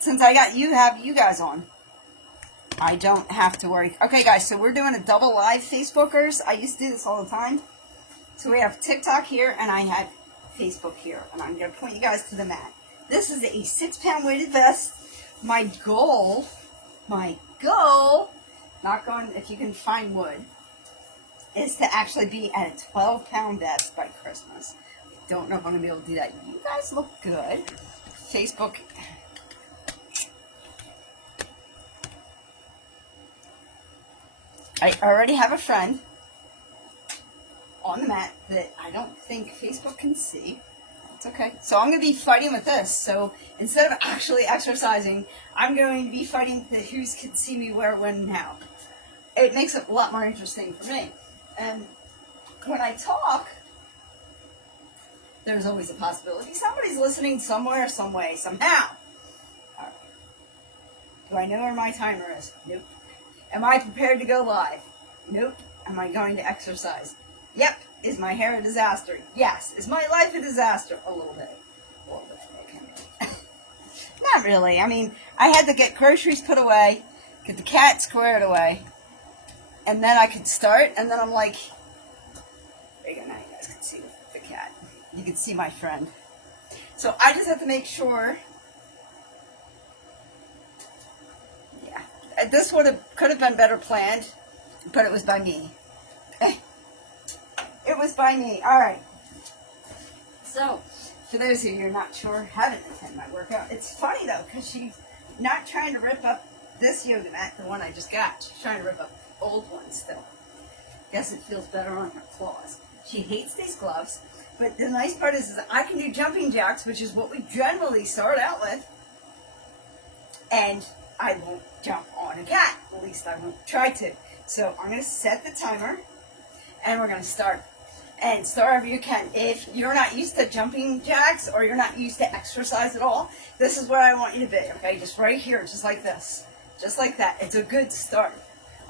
since I got you guys on, I don't have to worry. Okay, guys, so we're doing a double live Facebookers. I used to do this all the time. So we have TikTok here, and I have Facebook here. And I'm going to point you guys to the mat. This is a 6-pound weighted vest. My goal, not going, if you can find wood, is to actually be at a 12-pound vest by Christmas. Don't know if I'm going to be able to do that. You guys look good. Facebook. I already have a friend on the mat that I don't think Facebook can see. It's okay. So I'm going to be fighting with this. So instead of actually exercising, I'm going to be fighting the who's can see me where, when, how. It makes it a lot more interesting for me. And when I talk, there's always a possibility somebody's listening somewhere, some way, somehow. All right. Do I know where my timer is? Nope. Am I prepared to go live? Nope. Am I going to exercise? Yep. Is my hair a disaster? Yes. Is my life a disaster? A little bit. A little bit. Not really. I mean, I had to get groceries put away, get the cat squared away, and then I could start, and then I'm like, there you go, now you guys can see the cat. You can see my friend. So I just have to make sure. Yeah. This could have been better planned, but it was by me. It was by me. All right. So, for those of you who are not sure, haven't attended my workout, it's funny though, because she's not trying to rip up this yoga mat, the one I just got. She's trying to rip up the old one still. Guess it feels better on her claws. She hates these gloves, but the nice part is that I can do jumping jacks, which is what we generally start out with, and I won't jump on a cat. At least I won't try to. So I'm going to set the timer, and we're going to start. And start wherever you can. If you're not used to jumping jacks or you're not used to exercise at all, this is where I want you to be, okay? Just right here, just like this. Just like that. It's a good start.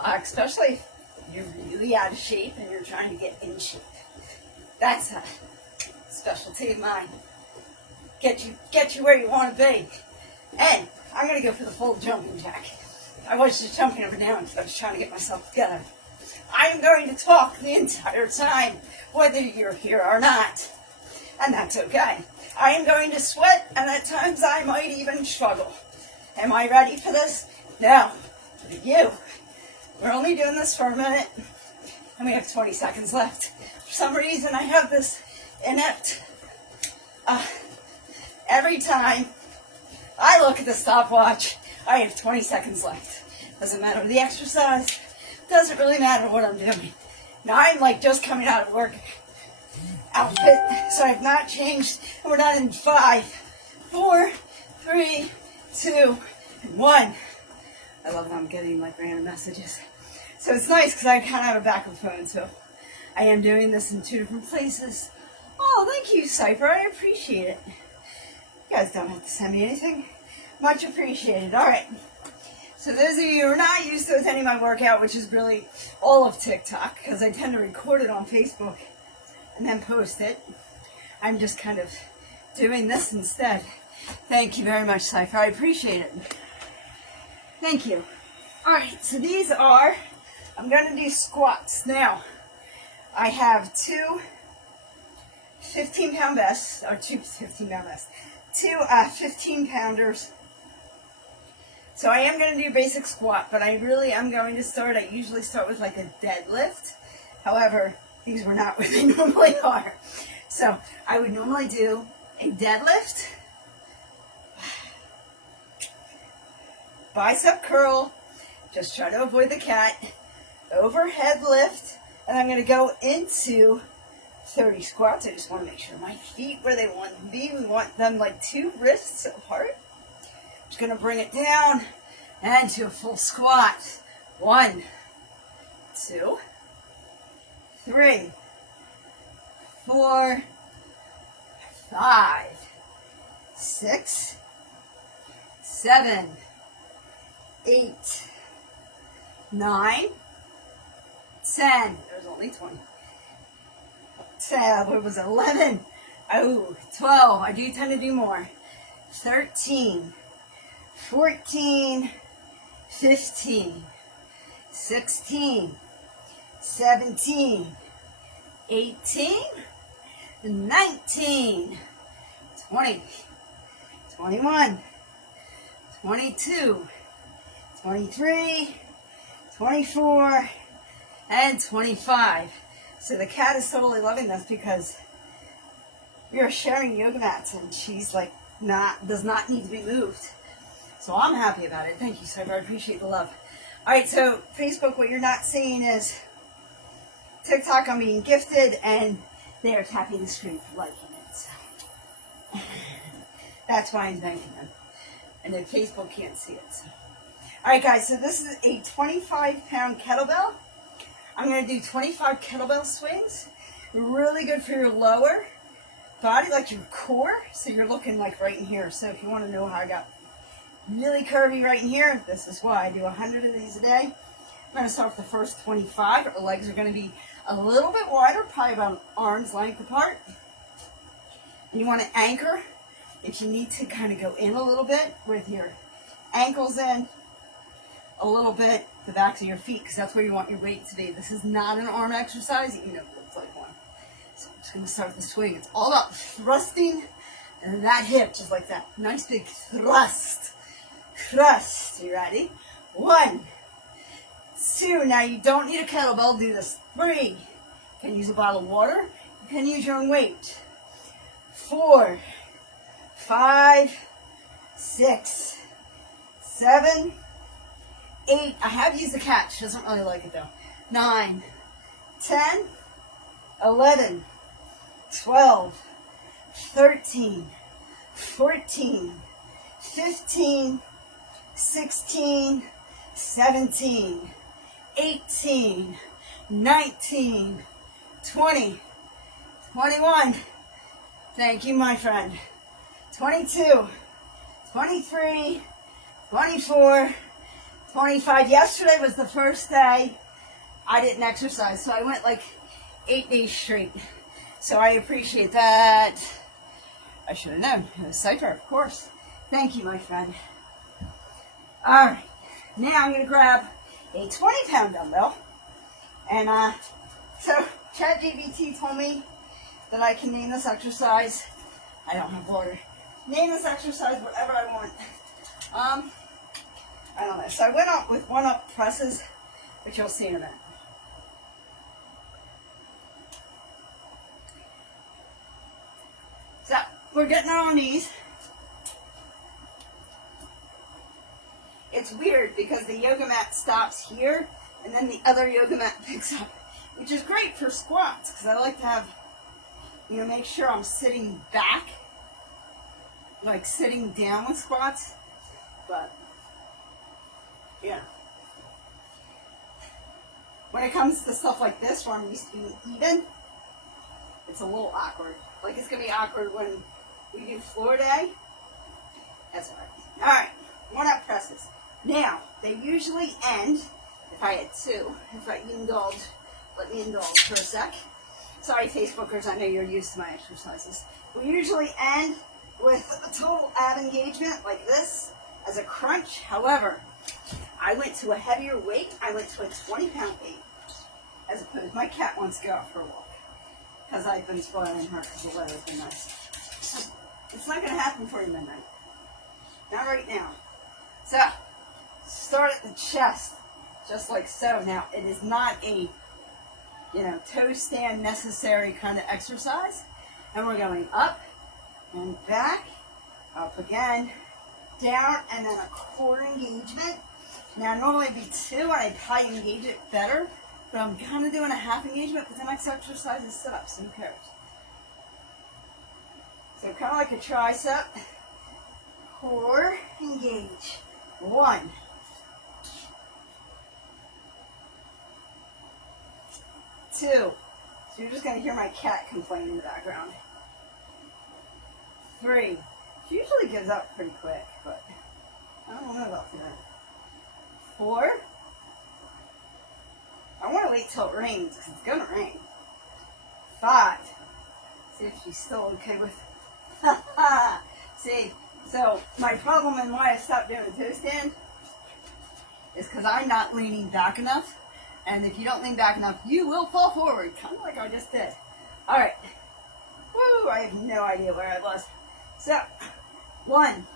Especially if you're really out of shape and you're trying to get in shape. That's a specialty of mine. Get you where you want to be. And I'm going to go for the full jumping jack. I was just jumping up and down because I was trying to get myself together. I'm going to talk the entire time, whether you're here or not. And that's okay. I am going to sweat, and at times I might even struggle. Am I ready for this? No. You. We're only doing this for a minute, and we have 20 seconds left. For some reason, I have this inept. Every time I look at the stopwatch, I have 20 seconds left. Doesn't matter the exercise. Doesn't really matter what I'm doing. Now I'm like just coming out of work outfit, so I've not changed, and we're done in 5, 4, 3, 2, and 1. I love how I'm getting like random messages. So it's nice because I kind of have a backup phone, so I am doing this in 2 different places. Oh, thank you, Cypher. I appreciate it. You guys don't have to send me anything. Much appreciated. All right. So those of you who are not used to attending my workout, which is really all of TikTok, because I tend to record it on Facebook and then post it, I'm just kind of doing this instead. Thank you very much, Cypher. I appreciate it. Thank you. All right, so these are, I'm going to do squats. Now, I have 2 15-pound vests, or 2 15-pound vests, 2 15-pounders. So I am going to do basic squat, but I really am going to start, I usually start with like a deadlift. However, these were not where they normally are. So I would normally do a deadlift, bicep curl, just try to avoid the cat, overhead lift, and I'm going to go into 30 squats. I just want to make sure my feet where they want to be. We want them like 2 wrists apart. Just going to bring it down and to a full squat. 1, 2, 3, 4, 5, 6, 7, 8, 9, 10. There's only 20. 10. What was it? 11. Oh, 12. I do tend to do more. 13. 14, 15, 16, 17, 18, 19, 20, 21, 22, 23, 24, and 25. So the cat is totally loving this because we are sharing yoga mats and she's like does not need to be moved. So I'm happy about it. Thank you, Cyber. I appreciate the love. All right, so Facebook, what you're not seeing is TikTok, I'm being gifted, and they are tapping the screen for liking it. So that's why I'm thanking them. And then Facebook can't see it. So. All right, guys, so this is a 25-pound kettlebell. I'm going to do 25 kettlebell swings. Really good for your lower body, like your core. So you're looking like right in here. So if you want to know how I got really curvy right in here, this is why I do 100 of these a day. I'm going to start with the first 25. Our legs are going to be a little bit wider, probably about an arm's length apart. And you want to anchor if you need to kind of go in a little bit with your ankles in, a little bit the backs of your feet, because that's where you want your weight to be. This is not an arm exercise, even though it looks like one. So I'm just going to start the swing. It's all about thrusting and that hip, just like that. Nice big thrust. Thrust. You ready? 1, 2. Now you don't need a kettlebell. Do this. 3. You can use a bottle of water. You can use your own weight. 4, 5, 6, 7, 8. I have used the cat. She doesn't really like it though. 9, 10, 11, 12, 13, 14, 15, 16, 17, 18, 19, 20, 21. Thank you, my friend. 22, 23, 24, 25. Yesterday was the first day I didn't exercise, so I went like 8 days straight. So I appreciate that. I should have known. It was Cypher, of course. Thank you, my friend. All right. Now I'm going to grab a 20-pound dumbbell. And so ChatGPT told me that I can name this exercise. I don't have water. Name this exercise whatever I want. I don't know. So I went up with one-up presses, which you'll see in a minute. So we're getting on our knees. It's weird because the yoga mat stops here and then the other yoga mat picks up, which is great for squats because I like to have, make sure I'm sitting back, like sitting down with squats. But yeah, when it comes to stuff like this where I'm used to being even, it's a little awkward. Like it's going to be awkward when we do floor day. That's all right. All right, one-up presses. Now, they usually end, if I had 2, if I indulge, let me indulge for a sec. Sorry, Facebookers, I know you're used to my exercises. We usually end with a total ab engagement like this as a crunch. However, I went to a heavier weight. I went to a 20-pound weight as opposed. My cat wants to go out for a walk because I've been spoiling her because the weather's been nice. It's not going to happen for you midnight. Not right now. So, start at the chest, just like so. Now, it is not a, toe stand necessary kind of exercise. And we're going up and back, up again, down, and then a core engagement. Now, normally it'd be 2, and I'd probably engage it better, but I'm kind of doing a half engagement, but the next exercise is sit-ups, so who cares? So kind of like a tricep, core, engage. 1, 2. So you're just going to hear my cat complain in the background. 3. She usually gives up pretty quick, but I don't know about that. 4. I want to wait till it rains, because it's going to rain. 5. See if she's still okay with See, So my problem and why I stopped doing the toe stand is because I'm not leaning back enough. And if you don't lean back enough, you will fall forward, kind of like I just did. All right. Woo, I have no idea where I was. So, 1.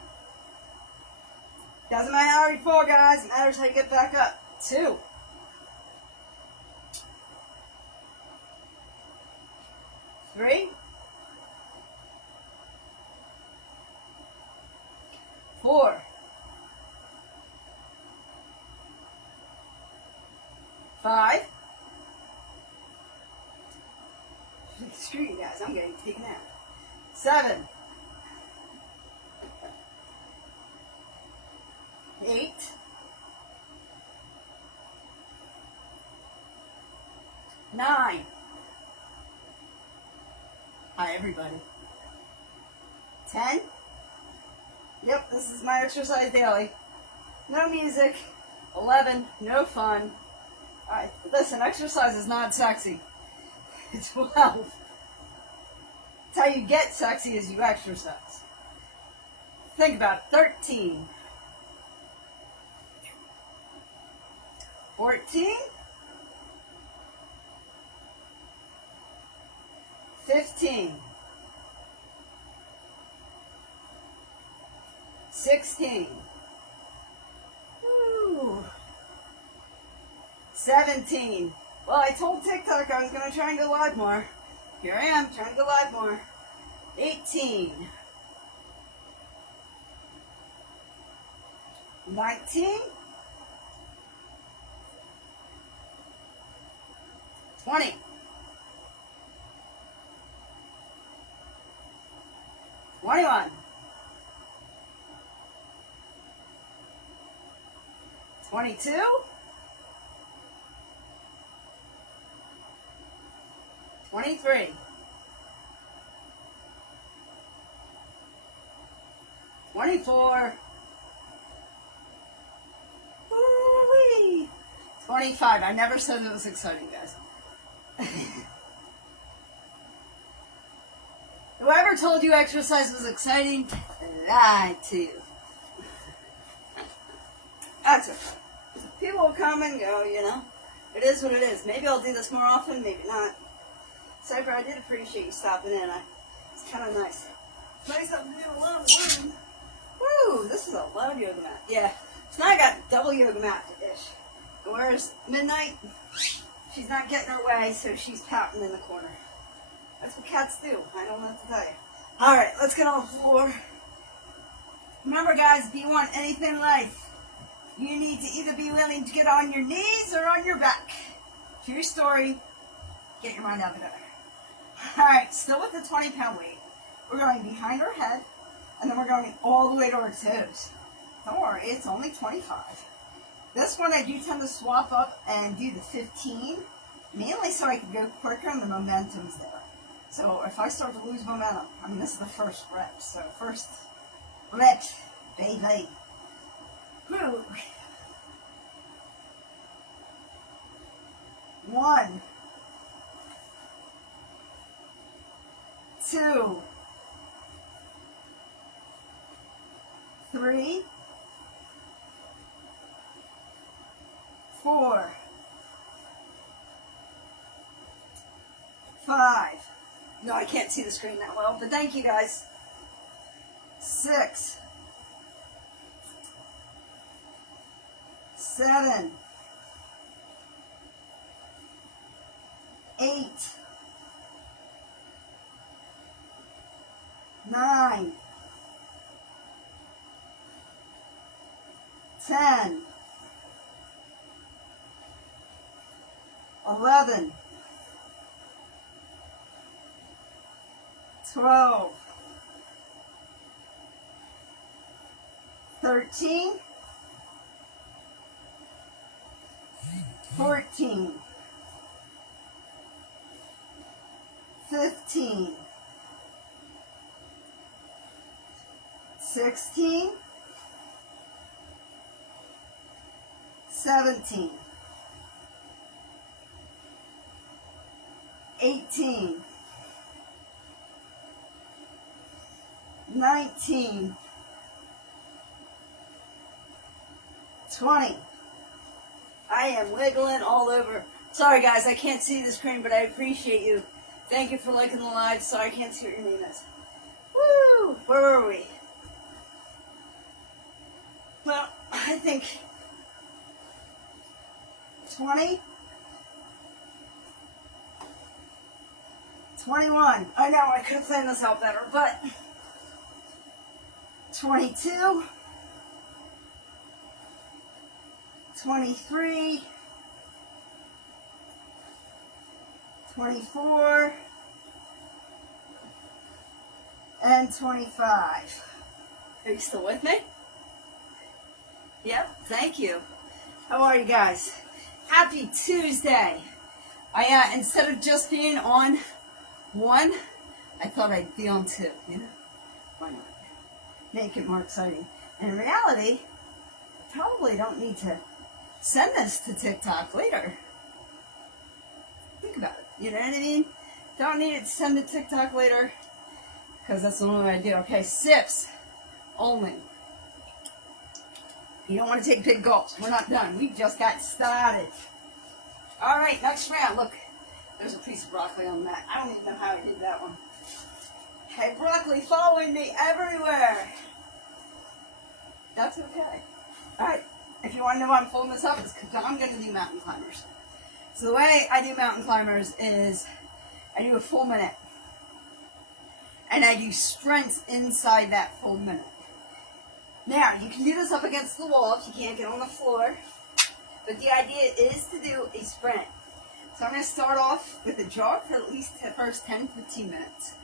Doesn't matter how you fall, guys. It matters how you get back up. 2. 3. 4. 5. Screw you guys, I'm getting taken out. 7. 8. 9. Hi, everybody. 10. Yep, this is my exercise daily. No music. 11. No fun. Alright, listen, exercise is not sexy. 12. It's how you get sexy is you exercise. Think about it. 13. 14. 15. 16. Woo. 17. Well, I told TikTok I was going to try and go live more. Here I am, trying to go live more. 18. 19. 20. 21. 22. 23. 24. Woo-wee. 25. I never said it was exciting, guys. Whoever told you exercise was exciting lied to you. That's it. People will come and go, you know. It is what it is. Maybe I'll do this more often, maybe not. Cypher, I did appreciate you stopping in. It's kind of nice. It's nice up to do alone. Woo, this is a loud yoga mat. Yeah. So now I got double yoga mat-ish. Whereas Midnight, she's not getting her way, so she's pouting in the corner. That's what cats do. I don't know what to tell you. Alright, let's get on the floor. Remember, guys, if you want anything in life, you need to either be willing to get on your knees or on your back. True story. Get your mind out of it. Alright, still with the 20-pound weight. We're going behind our head, and then we're going all the way to our toes. Don't worry, it's only 25. This one I do tend to swap up and do the 15, mainly so I can go quicker and the momentum's there. So if I start to lose momentum, I mean, this is the first rep. So first rep, baby. Whew. 1, 2, 3, 4, 5. No, I can't see the screen that well, but thank you guys. 6, 7, 8, 9, 10, 11, 12, 13, 14, 15, 16, 17, 18, 19, 20. I am wiggling all over. Sorry guys, I can't see the screen, but I appreciate you. Thank you for liking the live. Sorry, I can't see what your name is. Woo! Where were we? Well, I think 20, 21. I know I could have planned this out better, but 22, 23, 24, and 25. Are you still with me? Yep, thank you. How are you guys? Happy Tuesday. Instead of just being on one, I thought I'd be on two, you know? Why not? Make it more exciting. And in reality, I probably don't need to send this to TikTok later. Think about it. You know what I mean? Don't need it to send to TikTok later, because that's the only way I do. Okay, sips only. You don't want to take big gulps. We're not done. We just got started. All right, next round. Look, there's a piece of broccoli on that. I don't even know how I did that one. Hey, broccoli following me everywhere. That's okay. All right, if you want to know why I'm folding this up, it's because I'm going to do mountain climbers. So the way I do mountain climbers is I do a full minute. And I do sprints inside that full minute. Now, you can do this up against the wall if you can't get on the floor. But the idea is to do a sprint. So I'm going to start off with a jog for at least the first 10, 15 minutes.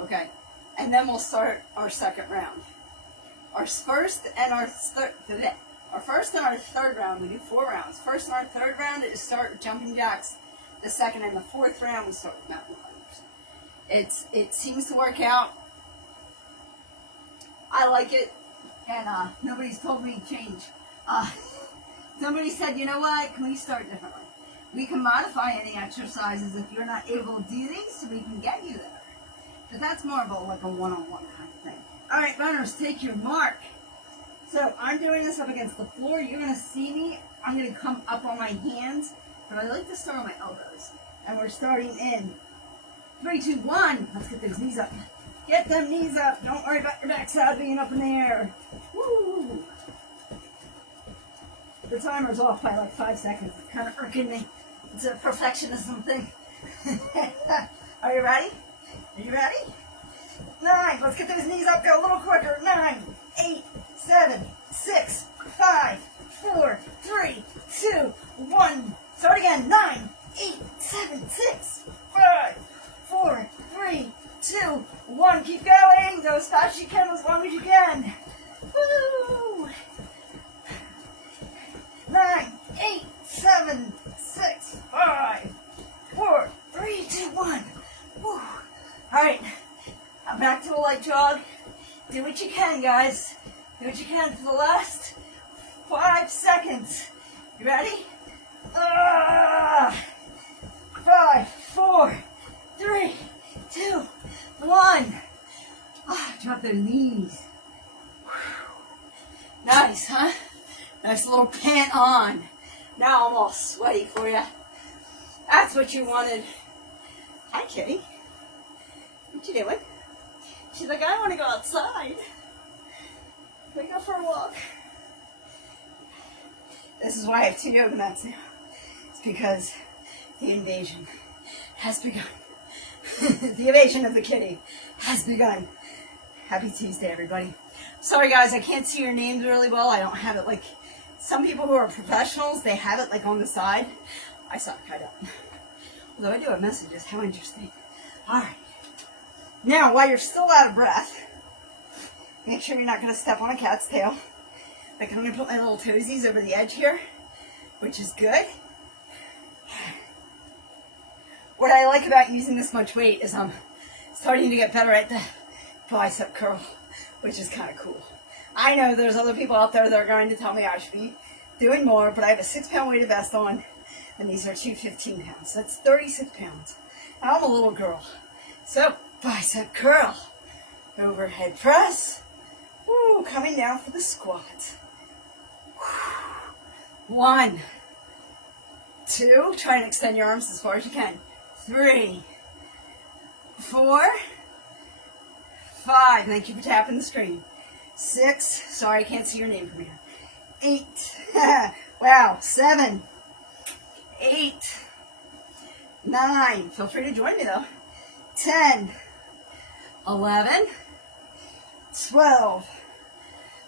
Okay. And then we'll start our second round. Our first and our third round, we do 4 rounds. First and our third round is start with jumping jacks. The second and the fourth round, we start with mountain climbers. It seems to work out. I like it. And nobody's told me to change. Somebody said, you know what, can we start differently? We can modify any exercises if you're not able to do these, so we can get you there. But that's more of like a one-on-one kind of thing. All right, runners, take your mark. So I'm doing this up against the floor. You're going to see me. I'm going to come up on my hands, but I like to start on my elbows. And we're starting in 3, 2, 1. Let's get those knees up. Get them knees up. Don't worry about your backside being up in the air. Woo! The timer's off by like 5 seconds. It's kind of irking me. It's a perfectionism thing. Are you ready? Are you ready? 9. Let's get those knees up. Go a little quicker. 9, 8, 7, 6, 5, 4, 3, 2, 1. Start again. 9, 8, 7, 6, 5, 4, 3, 2, 1. Keep going. Go as fast as you can, as long as you can. Woo! 9, 8, 7, 6, 5, 4, 3, 2, 1. Woo. All right. Now back to a light jog. Do what you can, guys. Do what you can for the last 5 seconds. You ready? 5, 4, 3, 2, 1. Drop those knees. Nice, huh? Nice little pant on. Now I'm all sweaty for you. That's what you wanted. Hi, Kitty. What you doing? She's like, I want to go outside. Can we go for a walk? This is why I have 2 yoga mats now. It's because the invasion has begun. The invasion of the kitty has begun. Happy Tuesday, everybody. Sorry, guys, I can't see your names really well. I don't have it like some people who are professionals. They have it like on the side. I suck. I don't. Although I do have messages. How interesting. All right. Now, while you're still out of breath, make sure you're not going to step on a cat's tail. Like, I'm going to put my little toesies over the edge here, which is good. What I like about using this much weight is I'm starting to get better at the bicep curl, which is kind of cool. I know there's other people out there that are going to tell me I should be doing more, but I have a 6-pound weighted vest on, and these are 2 15 pounds. That's 36 pounds. Now, I'm a little girl. So, bicep curl, overhead press, woo, coming down for the squat. Whew. 1, 2, try and extend your arms as far as you can. 3, 4, 5, thank you for tapping the screen. 6, sorry I can't see your name from here. 8, wow, 7, 8, 9, feel free to join me though. 10, 11, 12,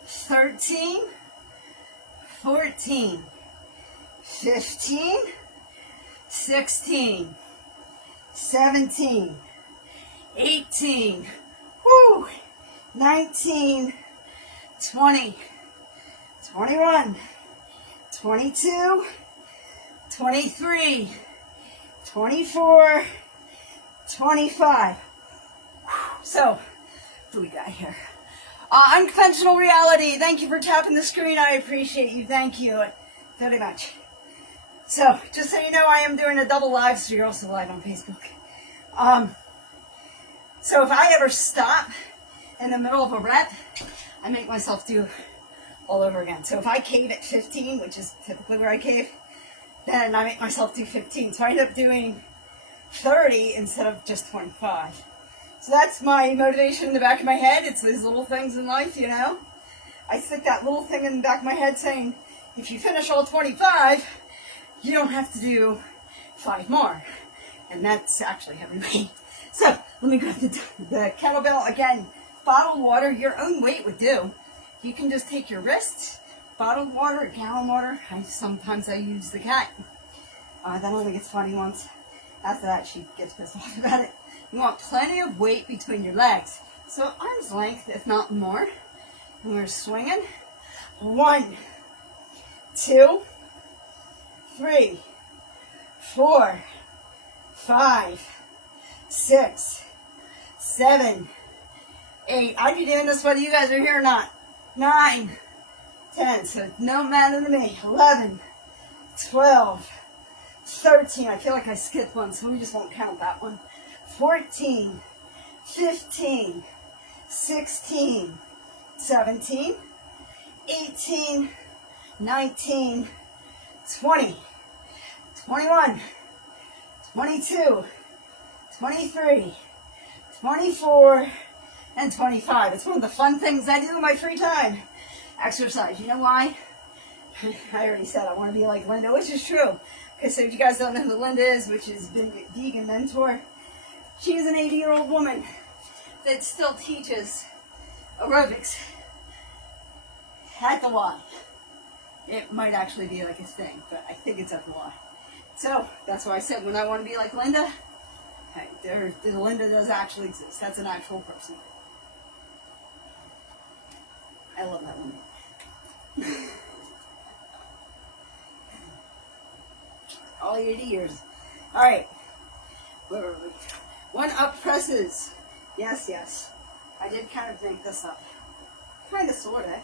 13, 14, 15, 16, 17, 18, whoo, 19, 20, 21, 22, 23, 24, 25. So, what do we got here? Unconventional reality. Thank you for tapping the screen. I appreciate you. Thank you very much. So, just so you know, I am doing a double live, so you're also live on Facebook. So if I ever stop in the middle of a rep, I make myself do all over again. So if I cave at 15, which is typically where I cave, then I make myself do 15. So I end up doing 30 instead of just 25. So that's my motivation in the back of my head. It's these little things in life, you know. I stick that little thing in the back of my head saying, if you finish all 25, you don't have to do 5 more. And that's actually heavy weight. So let me grab the kettlebell again. Bottled water, your own weight would do. You can just take your wrist, bottled water, a gallon water. Sometimes I use the cat. That only gets funny once. After that, she gets pissed off about it. You want plenty of weight between your legs. So arm's length, if not more. And we're swinging. 1, 2, 3, 4, 5, 6, 7, 8. I'd be doing this whether you guys are here or not. 9, 10. So no matter to me. 11, 12, 13. I feel like I skipped one, so we just won't count that one. 14, 15, 16, 17, 18, 19, 20, 21, 22, 23, 24, and 25. It's one of the fun things I do in my free time. Exercise. You know why? I already said I want to be like Linda, which is true. Okay, so if you guys don't know who Linda is, which is vegan mentor, she is an 80-year-old woman that still teaches aerobics at the Y. It might actually be like a thing, but I think it's at the Y. So that's why I said when I want to be like Linda, hey, Linda does actually exist. That's an actual person. I love that woman. All 80 years. All right. Where were we? 1-up presses. Yes, yes. I did kind of make this up. Kind of, sort of.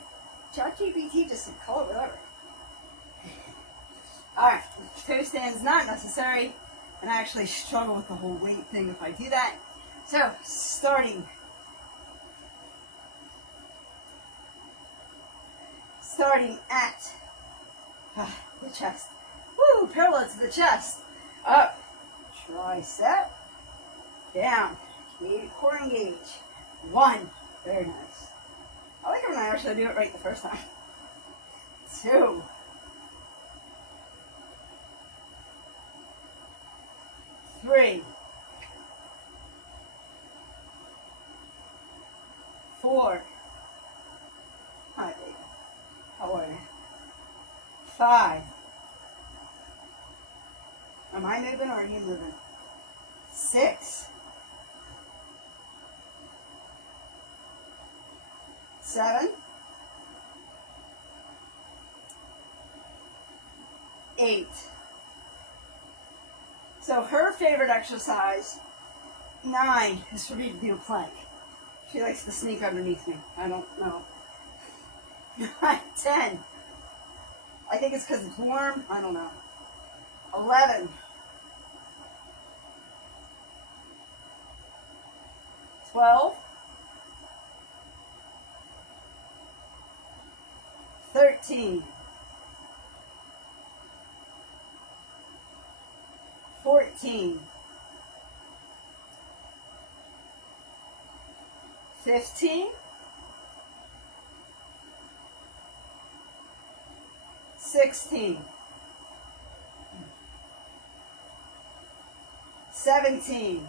ChatGPT just said, call it whatever. Alright. Toe stands not necessary. And I actually struggle with the whole weight thing if I do that. So, starting at the chest. Woo! Parallel to the chest. Up. Tricep. Down. Core engage. 1. Very nice. I like it when I actually do it right the first time. 2. 3. 4. Hi, baby. How are you? 5. Am I moving or are you moving? 6. 7. 8. So her favorite exercise, 9, is for me to do a plank. She likes to sneak underneath me. I don't know. 10. I think it's because it's warm. I don't know. 11. 12. 13. 14, 15, 16, 17,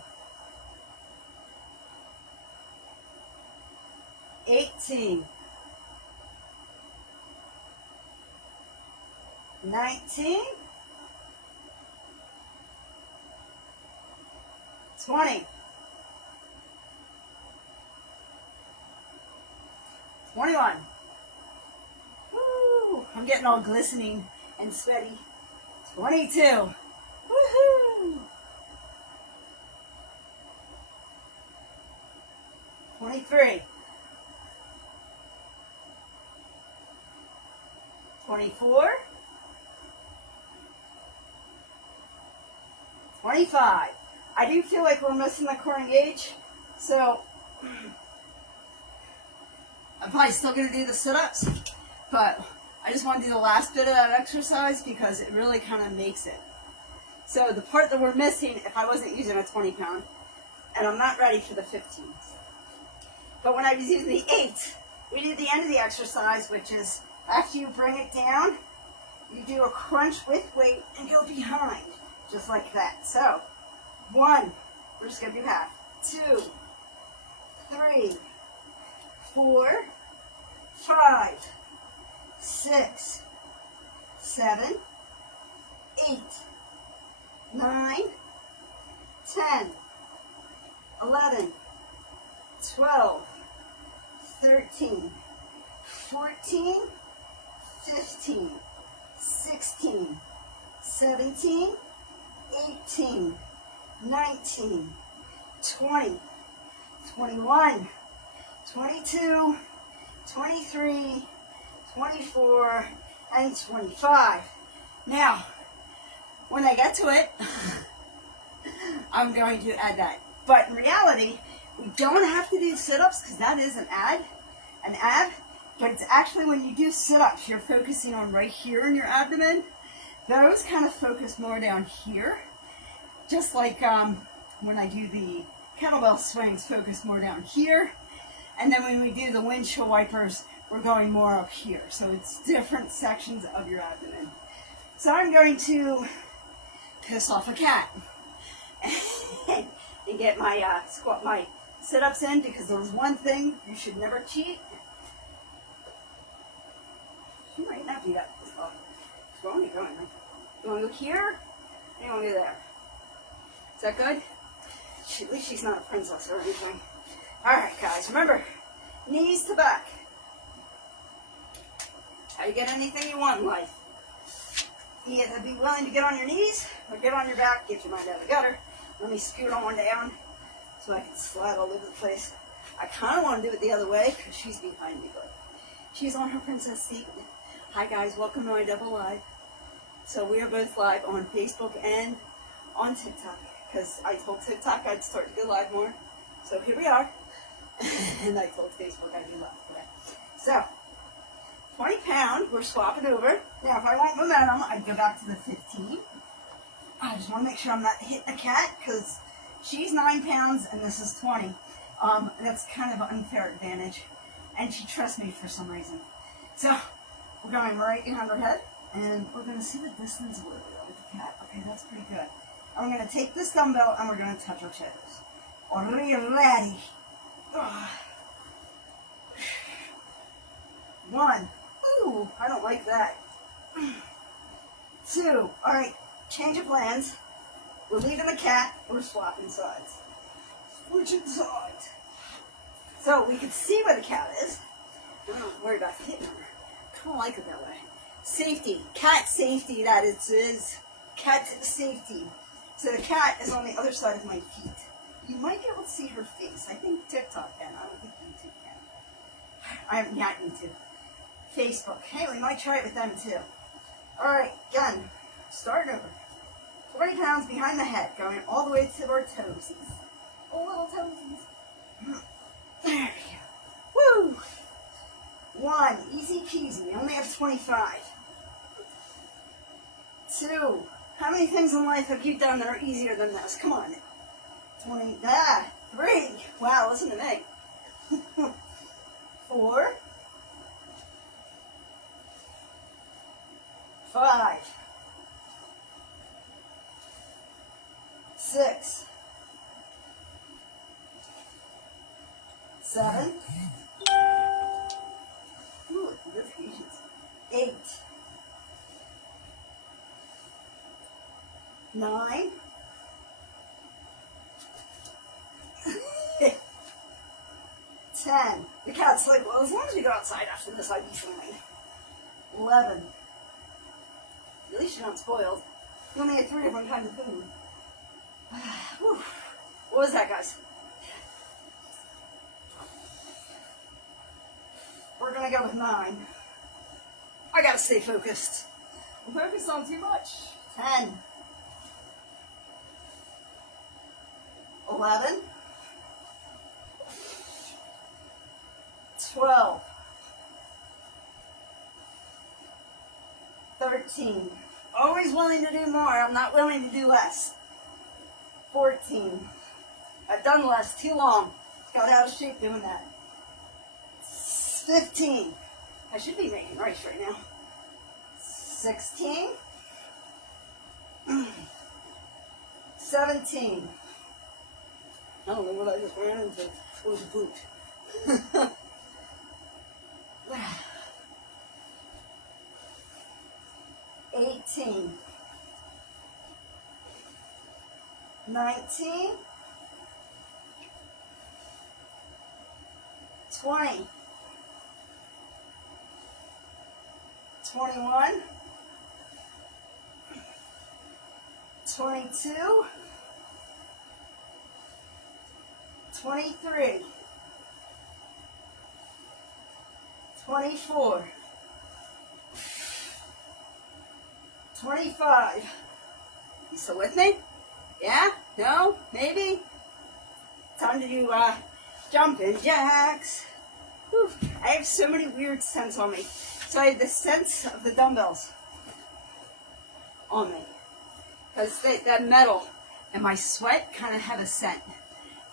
18, 19, 20, 21. Woo! I'm getting all glistening and sweaty. 22. Woohoo! 23. 24. 25. I do feel like we're missing the core engage, so I'm probably still going to do the sit-ups, but I just want to do the last bit of that exercise because it really kind of makes it. So the part that we're missing, if I wasn't using a 20 pound, and I'm not ready for the 15s, but when I was using the 8, we did the end of the exercise, which is after you bring it down, you do a crunch with weight and go behind, just like that. So 1, we're just going to do half. 2, 3, 4, 5, 6, 7, 8, 9, 10, 11, 12, 13, 14, 15, 16, 17, 18, 19, 20, 21, 22, 23, 24, and 25. Now, when I get to it, I'm going to add that. But in reality, we don't have to do sit-ups because that is an ab, but it's actually when you do sit-ups, you're focusing on right here in your abdomen. Those kind of focus more down here. Just like when I do the kettlebell swings, focus more down here. And then when we do the windshield wipers, we're going more up here. So it's different sections of your abdomen. So I'm going to piss off a cat and get my my sit-ups in, because there's one thing you should never cheat. She might not be that this far. So where are you going? You want to go here? Or you want to go there? Is that good? At least she's not a princess or anything. Alright guys, remember, knees to back. How you get anything you want in life. You either be willing to get on your knees or get on your back, get your mind out of the gutter. Let me scoot on down so I can slide all over the place. I kind of want to do it the other way because she's behind me, but she's on her princess seat. Hi guys, welcome to my double live. So we are both live on Facebook and on TikTok, because I told TikTok I'd start to go live more. So here we are. And I told Facebook I'd be live today. So, 20 pound, we're swapping over. Now if I want momentum, I'd go back to the 15. I just want to make sure I'm not hitting a cat, because she's 9 pounds and this is 20. That's kind of an unfair advantage. And she trusts me for some reason. So, we're going right behind her head, and we're going to see the distance with the cat. Okay, that's pretty good. And we're going to take this dumbbell and we're going to touch our toes. Are you ready? 1. Ooh, I don't like that. 2. Alright, change of plans. We're leaving the cat. We're swapping sides. Switching sides. So we can see where the cat is. I don't worry about hitting her. I don't like it that way. Safety. Cat safety, that is cat safety. So the cat is on the other side of my feet. You might be able to see her face. I think TikTok can. I don't think YouTube can. I'm not YouTube. Facebook. Hey, we might try it with them too. Alright, again. Start over. 40 pounds behind the head, going all the way to our toesies. Oh, little toesies. There we go. Woo! 1. Easy peasy. We only have 25. 2. How many things in life have you done that are easier than this? Come on. 3. Wow, listen to me. 4. 5. 6. 7. Ooh, your patience. 8. 9. 10. The cat's like, well, as long as we go outside after this, I'd be fine. 11. At least you're not spoiled. You only had 3 different kinds of food. What was that, guys? We're gonna go with 9. I gotta stay focused. I'm focused on too much. 10. 11. 12. 13. Always willing to do more. I'm not willing to do less. 14. I've done less too long. Got out of shape doing that. 15. I should be making rice right now. 16. 17. I don't know what I just ran into. It was a boot. 18. 19. 20. 21. 22. 23. 24. 25. You still with me? Yeah? No? Maybe? Time to do jumping jacks. Whew. I have so many weird scents on me. So I have the scents of the dumbbells on me. Because that metal and my sweat kind of have a scent.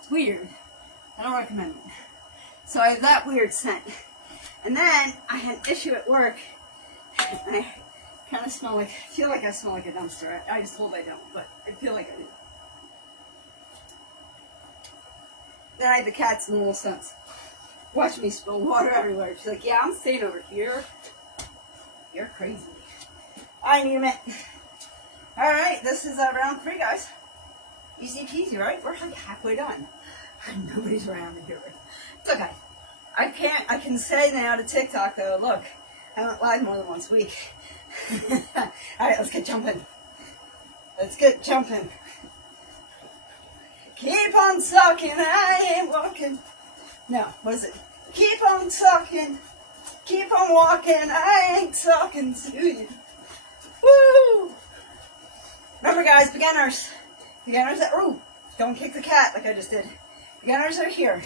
It's weird. I don't recommend it. So I have that weird scent. And then I had an issue at work. And I kind of feel like I smell like a dumpster. I just hope I don't, but I feel like I do. Then I had the cat's normal sense. Watch me spill water everywhere. She's like, yeah, I'm staying over here. You're crazy. I knew it. Alright, this is round 3, guys. Easy peasy, right? We're like halfway done. Nobody's around to hear it. It's okay. I can say now to TikTok though, look, I went live more than once a week. Alright, let's get jumping. Let's get jumping. Keep on talking, I ain't walking. No, what is it? Keep on talking, keep on walking, I ain't talking to you. Woo! Remember guys, beginners ooh, don't kick the cat like I just did. Beginners are here.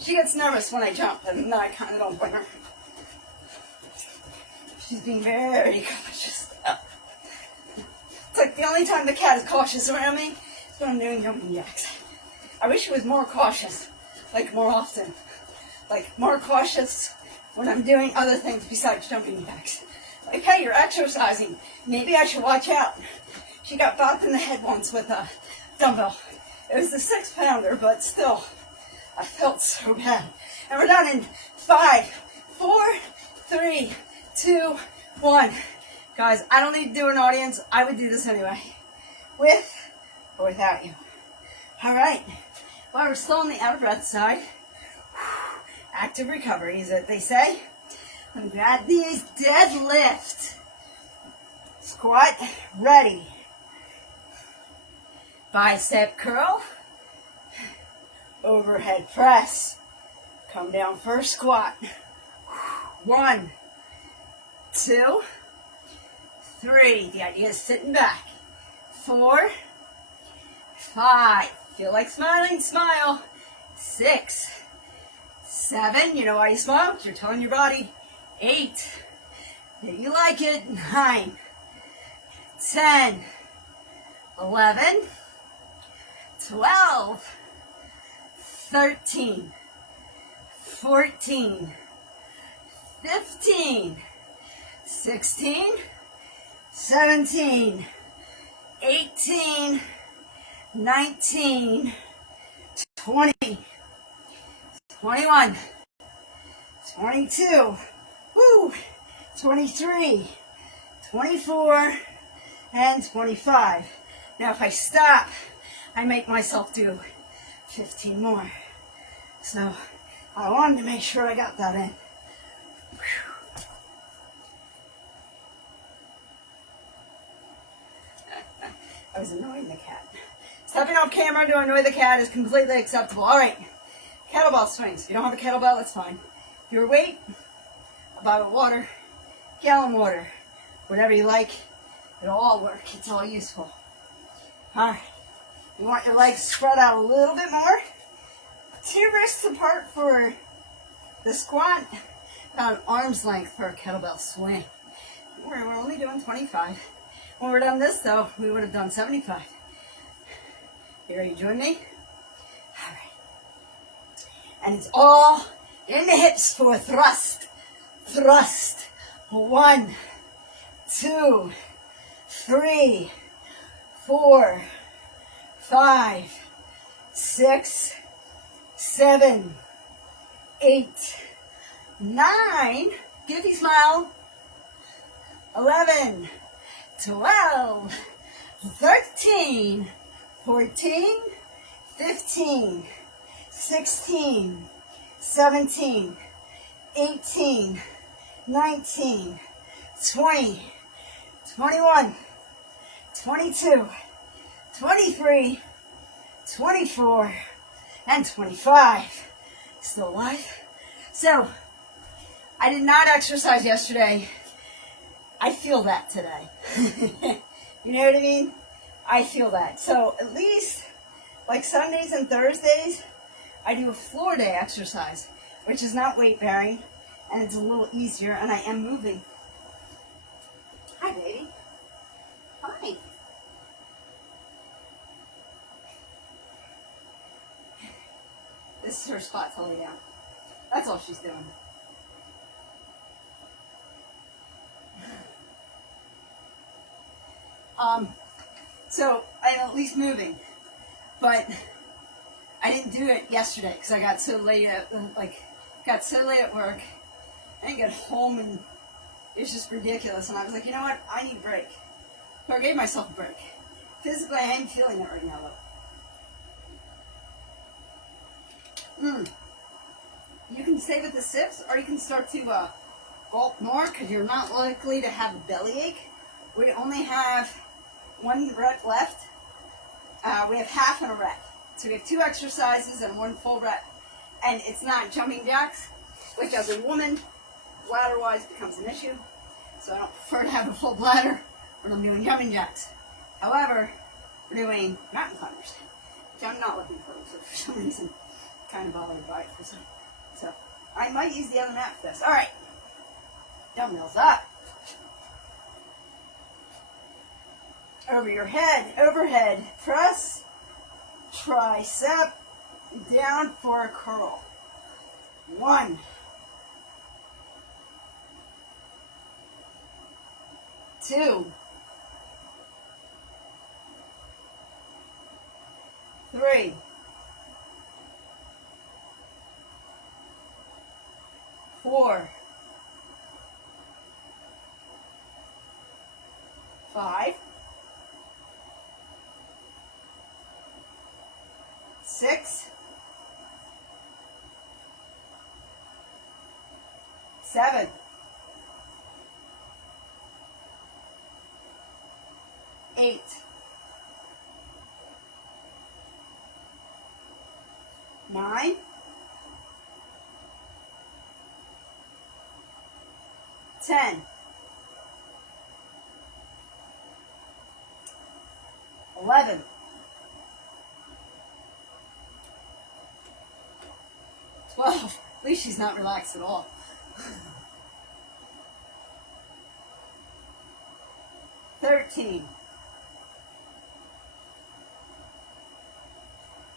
She gets nervous when I jump, and then I kind of don't blame her. She's being very cautious. It's like the only time the cat is cautious around me is when I'm doing jumping jacks. I wish she was more cautious, like more often. Like more cautious when I'm doing other things besides jumping jacks. Like, hey, you're exercising. Maybe I should watch out. She got bopped in the head once with a dumbbell. It was the 6-pounder, but still, I felt so bad. And we're done in 5, 4, 3, 2, 1. Guys, I don't need to do an audience. I would do this anyway. With or without you. Alright. Well, we're still on the out of breath side. Active recovery is what they say. I'm glad these deadlift. Squat ready. Bicep curl. Overhead press. Come down for a squat. 1, 2, 3. The idea is sitting back. 4, 5. Feel like smiling? Smile. 6, 7. You know why you smile? You're telling your body. 8. If you like it. 9. 10, 11, 12, 13, 14, 15, 16, 17, 18, 19, 20, 21, 22, 23, 24, and 25. Now if I stop, I make myself do 15 more. So I wanted to make sure I got that in. I was annoying the cat. Stepping off camera to annoy the cat is completely acceptable. All right, kettlebell swings. If you don't have a kettlebell, that's fine. Your weight, a bottle of water, gallon water, whatever you like, it'll all work. It's all useful. All right, you want your legs spread out a little bit more. 2 wrists apart for the squat, about arm's length for a kettlebell swing. We're only doing 25. When we're done this, though, we would have done 75. You ready to join me? All right. And it's all in the hips for a thrust. Thrust. 1, 2, 3, 4, 5, 6, 7, 8, 9. Goofy smile. 11, 12, 13, 14, 15, 16, 17, 18, 19, 20, 21, 22, 23, 24, and 25. Still alive? So, I did not exercise yesterday. I feel that today. You know what I mean? I feel that. So at least, like Sundays and Thursdays, I do a floor day exercise, which is not weight bearing, and it's a little easier, and I am moving. Hi, baby. Hi. This is her spot to lay down. That's all she's doing. So I'm at least moving, but I didn't do it yesterday because I got so late at work. I didn't get home and it's just ridiculous. And I was like, you know what? I need a break. So I gave myself a break. Physically, I am feeling it right now, though. You can stay with the sips, or you can start to gulp more because you're not likely to have a bellyache. We only have 1 rep left. We have half in a rep. So we have 2 exercises and 1 full rep. And it's not jumping jacks, which as a woman, bladder-wise becomes an issue. So I don't prefer to have a full bladder when I'm doing jumping jacks. However, we're doing mountain climbers, which I'm not looking for some reason. Kind of bothered by it for some. So I might use the other mat for this. All right. Dumbbells up. Over your head, overhead, press, tricep, down for a curl. 1, 2, 3, 4, 5, 6, 7, 8, 9, 10, 11, 12. At least she's not relaxed at all. 13, 13,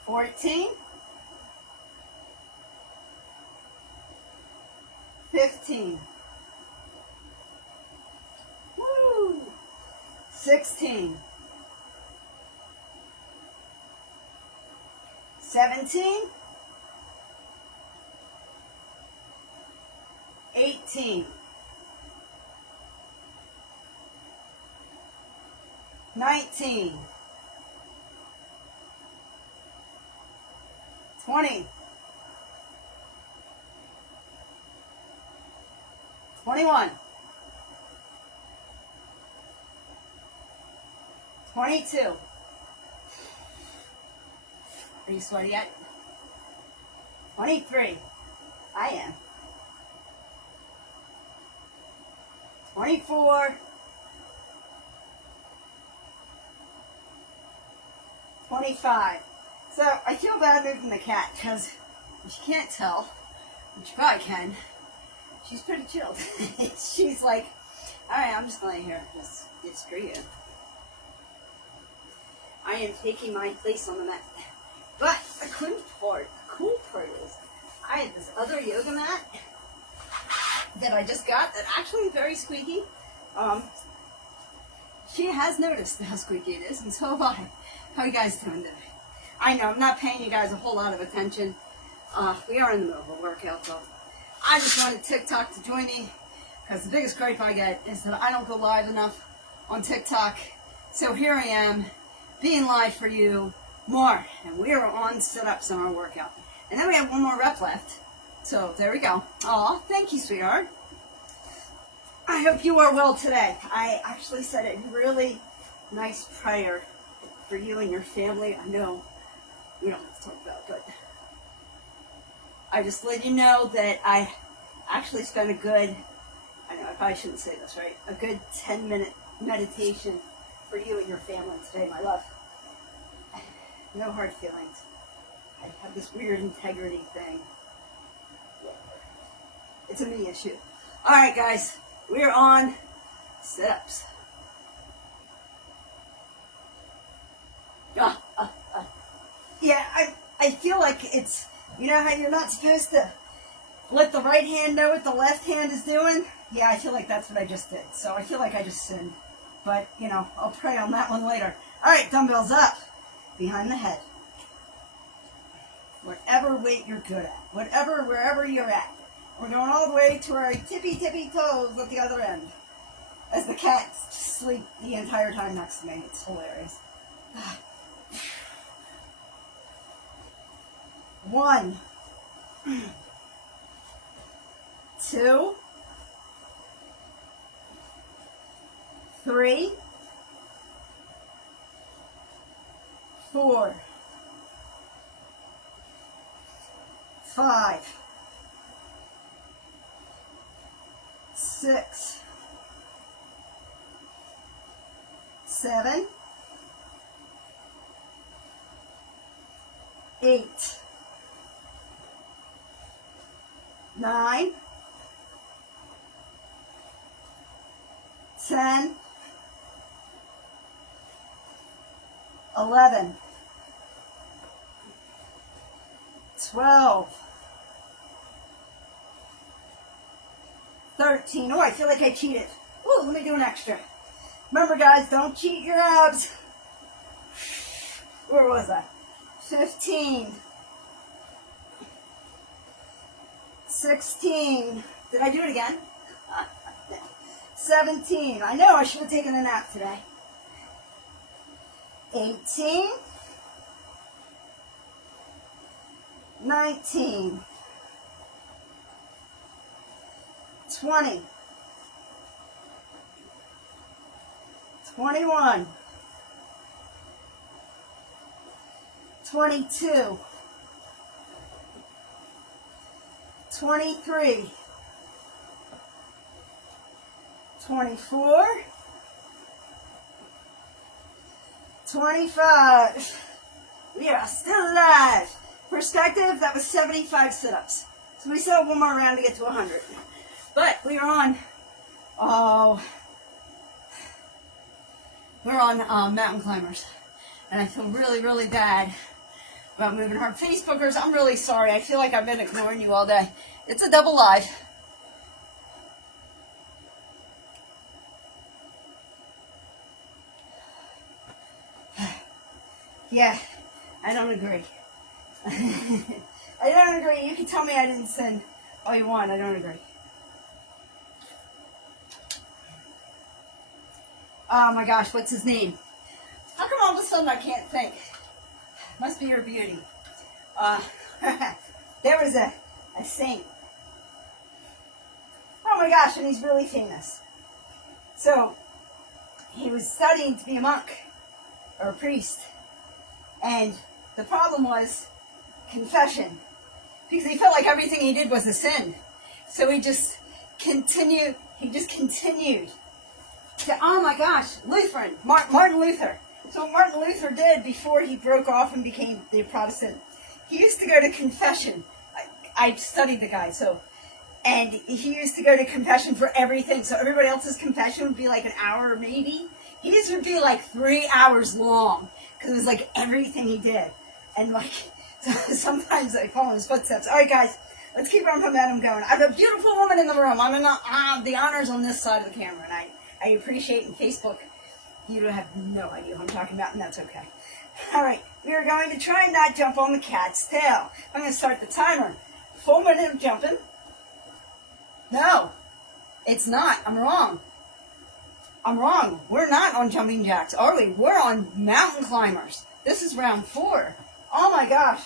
14, 15, woo, 16, 17, 18, 19, 20, 21, 22. Are you sweaty yet? 23. I am. 24. 25. So I feel bad moving the cat because you can't tell, but you probably can. She's pretty chilled. She's like, alright, I'm just going to here. Just screw you. I am taking my place on the mat. But the cool part is, I had this other yoga mat that I just got that actually is very squeaky. She has noticed how squeaky it is, and so have I. How are you guys doing today? I know, I'm not paying you guys a whole lot of attention. We are in the middle of a workout, though. I just wanted TikTok to join me, because the biggest gripe I get is that I don't go live enough on TikTok. So here I am, being live for you more. And we are on sit-ups in our workout. And then we have one more rep left. So there we go. Aw, thank you, sweetheart. I hope you are well today. I actually said a really nice prayer for you and your family. I know we don't have to talk about it, but I just let you know that I actually spent I know I probably shouldn't say this, right? A good 10-minute meditation for you and your family today, my love. No hard feelings. I have this weird integrity thing. It's a me issue. Alright guys, we're on sit-ups. Yeah, I feel like it's, you know how you're not supposed to let the right hand know what the left hand is doing? Yeah, I feel like that's what I just did. So I feel like I just sinned. But, you know, I'll pray on that one later. Alright, dumbbells up. Behind the head. Whatever weight you're good at. Wherever you're at. We're going all the way to our tippy toes at the other end. As the cats sleep the entire time next to me. It's hilarious. 1, 2, 3, 4, 5, 6, 7, 8, 9, 10, 11, 12, 13. Oh, I feel like I cheated. Oh, let me do an extra. Remember, guys, don't cheat your abs. Where was I? 15. 16. Did I do it again? 17. I know I should have taken a nap today. 18. 19. 20. 21. 22. 23. 24. 25. We are still alive. Perspective, that was 75 sit-ups. So we still have one more round to get to 100. But we are on, we're on mountain climbers. And I feel really, really bad about moving hard. Facebookers, I'm really sorry. I feel like I've been ignoring you all day. It's a double live. Yeah, I don't agree. I don't agree. You can tell me I didn't sin all you want. I don't agree. Oh my gosh, what's his name? How come all of a sudden I can't think? Must be your beauty. There was a saint. Oh my gosh, and he's really famous. So, he was studying to be a monk or a priest. And the problem was confession. Because he felt like everything he did was a sin. So he just continued. Oh my gosh, Lutheran, Martin Luther. So what Martin Luther did before he broke off and became the Protestant, he used to go to confession. I studied the guy, and he used to go to confession for everything. So everybody else's confession would be like an hour maybe. His would be like 3 hours long because it was like everything he did. And like so sometimes I follow in his footsteps. All right, guys, let's keep our momentum going. I have a beautiful woman in the room. The honors on this side of the camera, and I appreciate in Facebook. You have no idea what I'm talking about, and that's okay. All right, we are going to try and not jump on the cat's tail. I'm going to start the timer. Full minute of jumping. No, it's not. I'm wrong. We're not on jumping jacks, are we? We're on mountain climbers. This is round 4. Oh my gosh.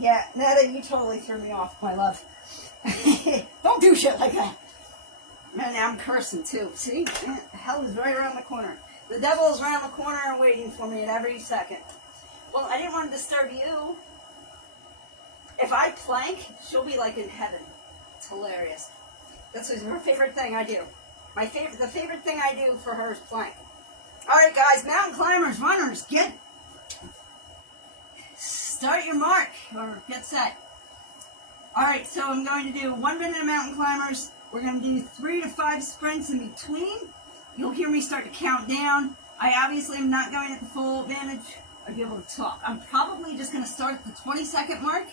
Yeah, Netta, you totally threw me off, my love. Don't do shit like that. Man, now I'm cursing too. See? Hell is right around the corner. The devil is around the corner and waiting for me at every second. Well, I didn't want to disturb you. If I plank, she'll be like in heaven. It's hilarious. That's her favorite thing I do. The favorite thing I do for her is plank. All right, guys, mountain climbers, runners, start your mark or get set. All right, so I'm going to do 1 minute of mountain climbers. We're going to do 3 to 5 sprints in between. You'll hear me start to count down. I obviously am not going at the full advantage. I'll be able to talk. I'm probably just going to start at the 20-second mark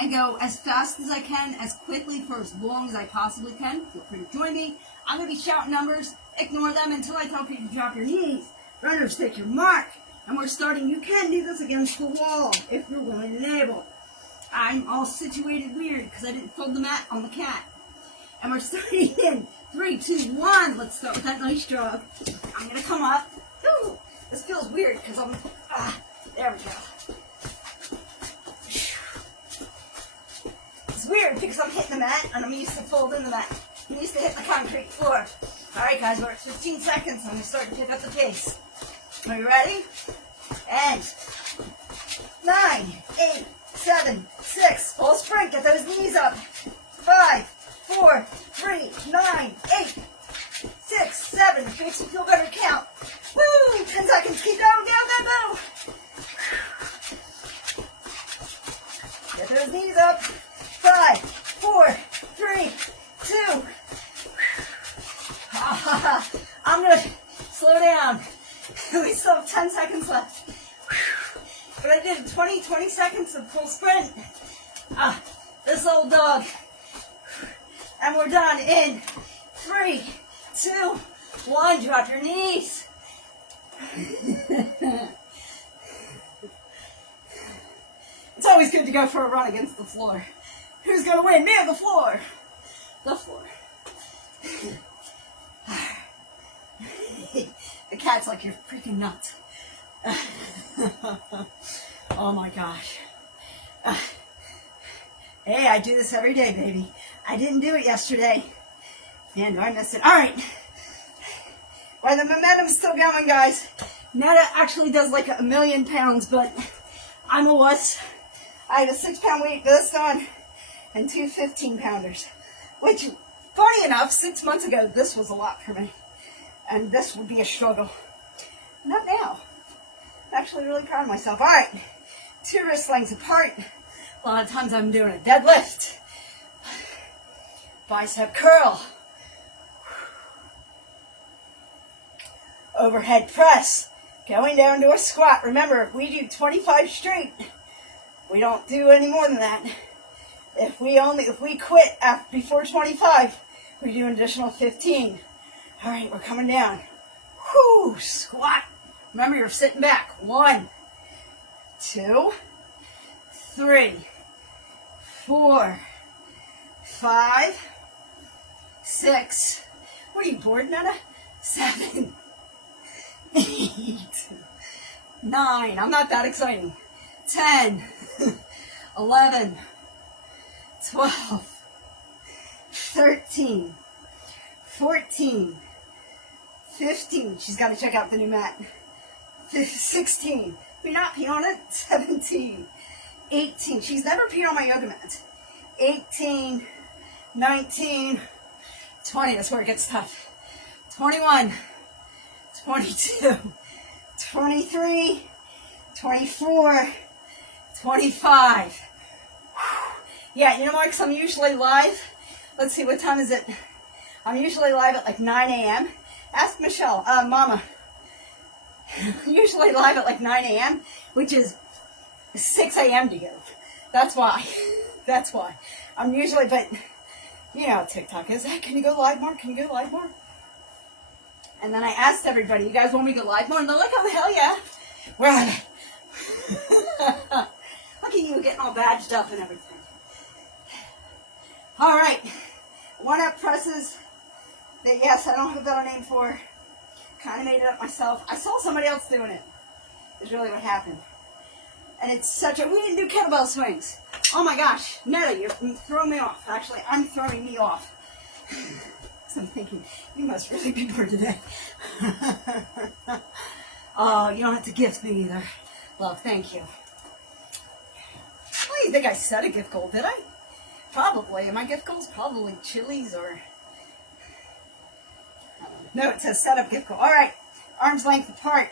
and go as fast as I can, as quickly for as long as I possibly can. Feel free to join me. I'm going to be shouting numbers. Ignore them until I tell you to drop your knees. Runners, take your mark. And we're starting. You can do this against the wall if you're willing and able. I'm all situated weird because I didn't fold the mat on the cat. And we're starting in 3, 2, 1. Let's start with that nice jog. I'm going to come up. Ooh, this feels weird because I'm... there we go. It's weird because I'm hitting the mat and I'm used to folding the mat. I'm used to hitting the concrete floor. All right, guys, we're at 15 seconds. I'm going to start to pick up the pace. Are you ready? And 9, 8, 7, 6. Full sprint. Get those knees up. 5, 4, 3, 9, 8, 6, 7. Makes you feel better. Count. Woo! 10 seconds. Keep going. Go. Get those knees up. 5, 4, 3, 2. I'm going to slow down. We still have 10 seconds left. But I did 20 seconds of full sprint. This old dog. And we're done in 3, 2, 1. Drop your knees. It's always good to go for a run against the floor. Who's going to win? Me or the floor? The floor. The cat's like, you're freaking nuts. Oh my gosh. Hey, I do this every day, baby. I didn't do it yesterday. Man, do I miss it. All right. Well, the momentum's still going, guys. Netta actually does like 1,000,000 pounds, but I'm a wuss. I had a 6-pound weight vest on and 2 15-pounders, which, funny enough, 6 months ago, this was a lot for me. And this would be a struggle. Not now. I'm actually really proud of myself. All right. 2 wrist lengths apart. A lot of times I'm doing a deadlift. Bicep curl. Overhead press. Going down to a squat. Remember, if we do 25 straight, we don't do any more than that. If we quit before 25, we do an additional 15. All right, we're coming down. Whoo, squat. Remember, you're sitting back. 1, 2, 3, 4, 5, 6. What are you, bored, Nana? 7, 8, 9. I'm not that exciting. 10, 11, 12, 13, 14, 15. She's got to check out the new mat. 16. We're not peeing on it. 17, 18. She's never peed on my yoga mat. 18, 19, 20. That's where it gets tough. 21, 22, 23, 24, 25. Yeah, you know what? Because I'm usually live. Let's see, what time is it? I'm usually live at like 9 a.m. Ask Michelle, Mama. Usually live at like 9 a.m., which is 6 a.m. to you. That's why. That's why. I'm usually, but you know how TikTok is. Hey, can you go live more? Can you go live more? And then I asked everybody, you guys want me to go live more? And they're like, oh, the hell yeah. Where are they? Look at you getting all badged up and everything. All right. One-up presses that, yes, I don't have a better name for. Kind of made it up myself. I saw somebody else doing it. Is really what happened. And it's such a... We didn't do kettlebell swings. Oh my gosh. Netta, you're throwing me off. Actually, I'm throwing me off. So I'm thinking, you must really be bored today. Oh, you don't have to gift me either. Love, thank you. Well, you think I set a gift goal, did I? Probably. And my gift goal's probably Chili's or... No, it says set up gift goal. All right. Arms length apart.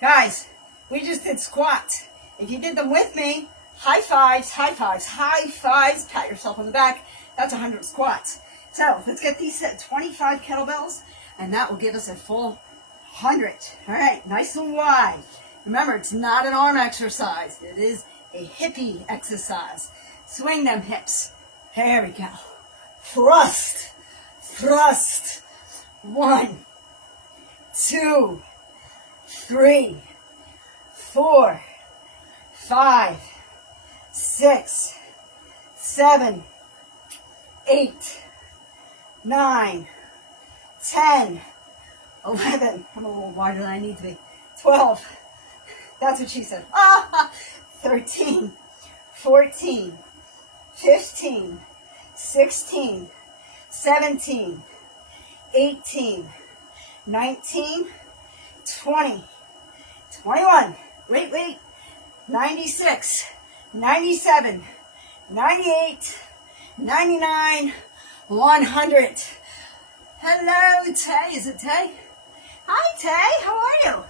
Guys, we just did squats. If you did them with me, high fives, high fives, high fives. Pat yourself on the back. That's 100 squats. So let's get these set 25 kettlebells, and that will give us a full 100. All right, nice and wide. Remember, it's not an arm exercise. It is a hippie exercise. Swing them hips. There we go. Thrust. Thrust. 1, 2, 3, 4, 5, 6, 7, 8, 9, 10, 11. I'm a little wider than I need to be. 12. That's what she said. 13, 14, 15, 16, 17, 18, 19, 20, 21, wait, 96, 97, 98, 99, 100. Hello, Tay. Is it Tay? Hi, Tay. How are you?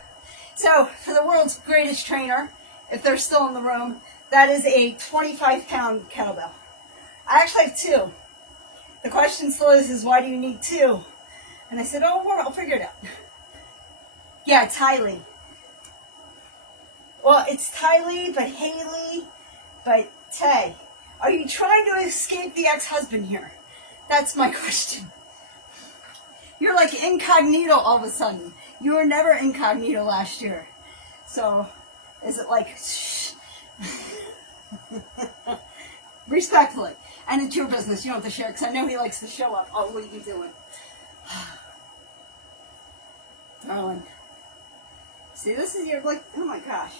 So, for the world's greatest trainer, if they're still in the room, that is a 25-pound kettlebell. I actually have 2. The question still is why do you need 2? And I said, oh, I'll figure it out. Yeah, Tylee. Well, it's Tylee, but Haley, but Tay. Are you trying to escape the ex-husband here? That's my question. You're like incognito all of a sudden. You were never incognito last year. So, is it like, shh? Respectfully. And it's your business. You don't have to share, because I know he likes to show up. Oh, what are you doing? Darling. See, this is your, like, oh my gosh.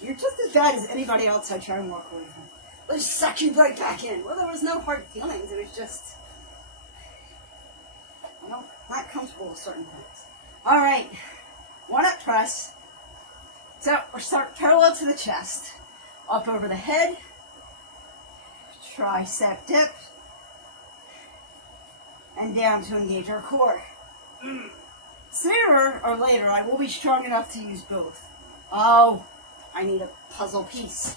You're just as bad as anybody else I try and walk away from. Let's suck you right back in. Well, there was no hard feelings. It was just, you know, not comfortable with certain things. All right. One-up press. So, we'll start parallel to the chest. Up over the head. Tricep dip. And down to engage our core. Sooner or later, I will be strong enough to use both. Oh, I need a puzzle piece.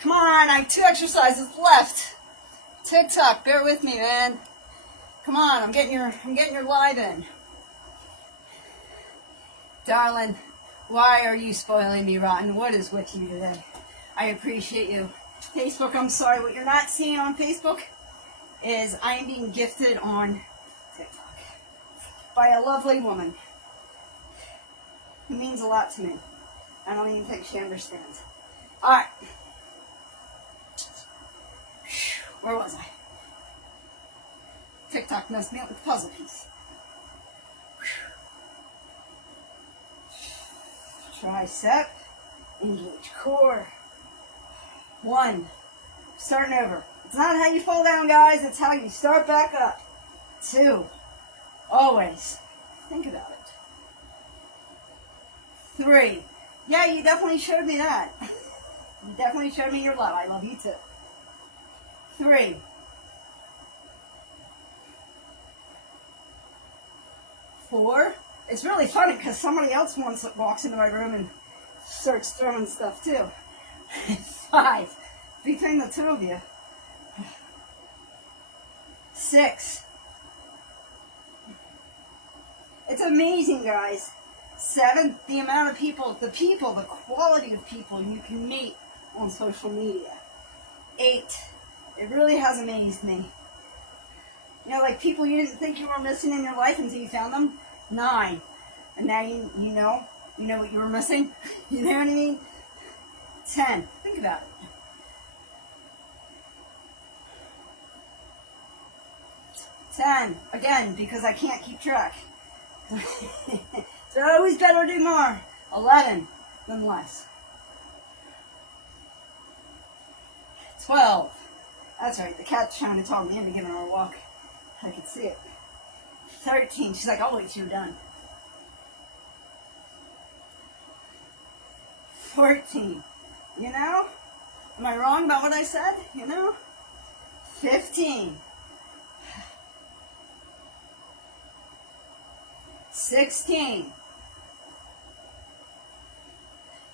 Come on, I have 2 exercises left. TikTok, bear with me, man. Come on, I'm getting your live in. Darling, why are you spoiling me rotten? What is with you today? I appreciate you. Facebook, I'm sorry. What you're not seeing on Facebook is I am being gifted on TikTok by a lovely woman who means a lot to me. I don't even think she understands. Alright. Where was I? TikTok messed me up with the puzzle piece. Tricep, engage core. 1. Starting over. It's not how you fall down, guys. It's how you start back up. 2. Always. Think about it. 3. Yeah, you definitely showed me that. You definitely showed me your love. I love you too. 3. 4. It's really funny because somebody else walks into my room and starts throwing stuff too. 5. Between the two of you. 6. It's amazing, guys. 7. The amount of people, the quality of people you can meet on social media. 8. It really has amazed me. You know, like people you didn't think you were missing in your life until you found them. 9. And now you know what you were missing. You know what I mean? 10. Think about it. 10. Again, because I can't keep track. So always better do more. 11 than less. 12. That's right, the cat's trying to talk me into giving her a walk. I can see it. 13. She's like, I'll wait till you're done. 14. You know? Am I wrong about what I said? You know? 15. 16.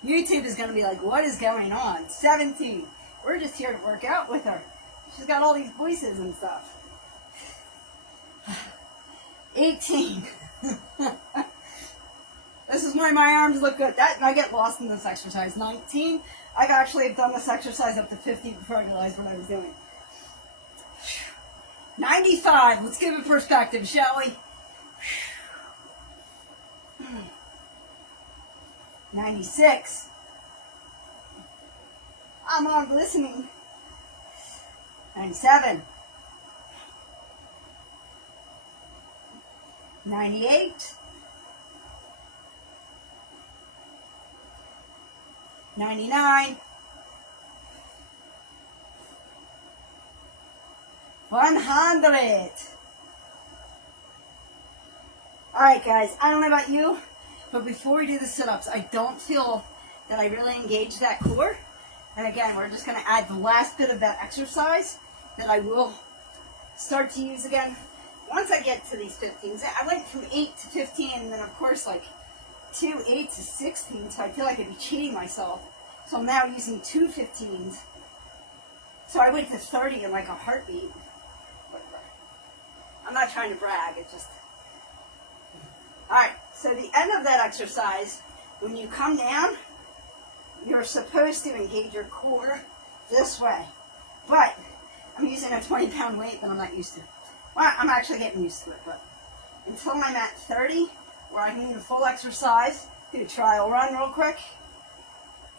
YouTube is going to be like, what is going on? 17. We're just here to work out with her. She's got all these voices and stuff. 18. This is why my arms look good. I get lost in this exercise. 19. I actually have done this exercise up to 50 before I realized what I was doing. 95. Let's give it perspective, shall we? 96. I'm not listening. 97. 98. 99. 100. Alright guys, I don't know about you, but before we do the sit-ups, I don't feel that I really engage that core. And again, we're just going to add the last bit of that exercise that I will start to use again once I get to these 15s. I went from 8 to 15, and then of course like 2 8s to 16, so I feel like I'd be cheating myself. So I'm now using 2 15s. So I went to 30 in like a heartbeat. Whatever. I'm not trying to brag, it's just... Alright, so the end of that exercise, when you come down, you're supposed to engage your core this way. But I'm using a 20-pound weight that I'm not used to. Well, I'm actually getting used to it, but until I'm at 30, where I can do the full exercise, do a trial run real quick,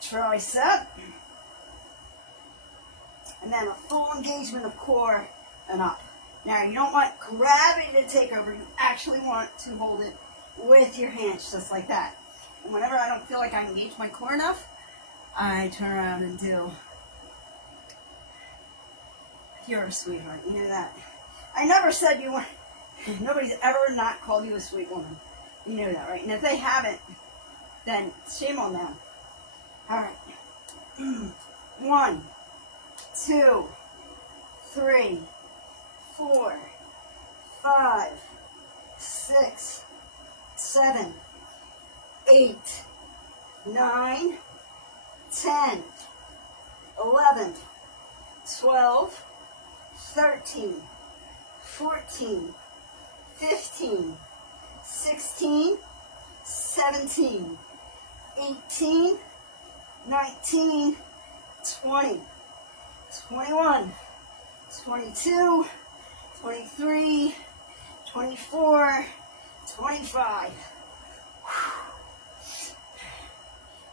tricep, and then a full engagement of core and up. Now, you don't want gravity to take over. You actually want to hold it with your hands, just like that. And whenever I don't feel like I engage my core enough, I turn around and do. You're a sweetheart, you know that. I never said you weren't. Nobody's ever not called you a sweet woman. You know that, right? And if they haven't, then shame on them. Alright. 1, 2, 3, 4, 5, 6, 7, 8, 9, 10, 11, 12, 13, 14, 15, 16, 17, 18, 19, 20, 21, 22, 23, 24, 25.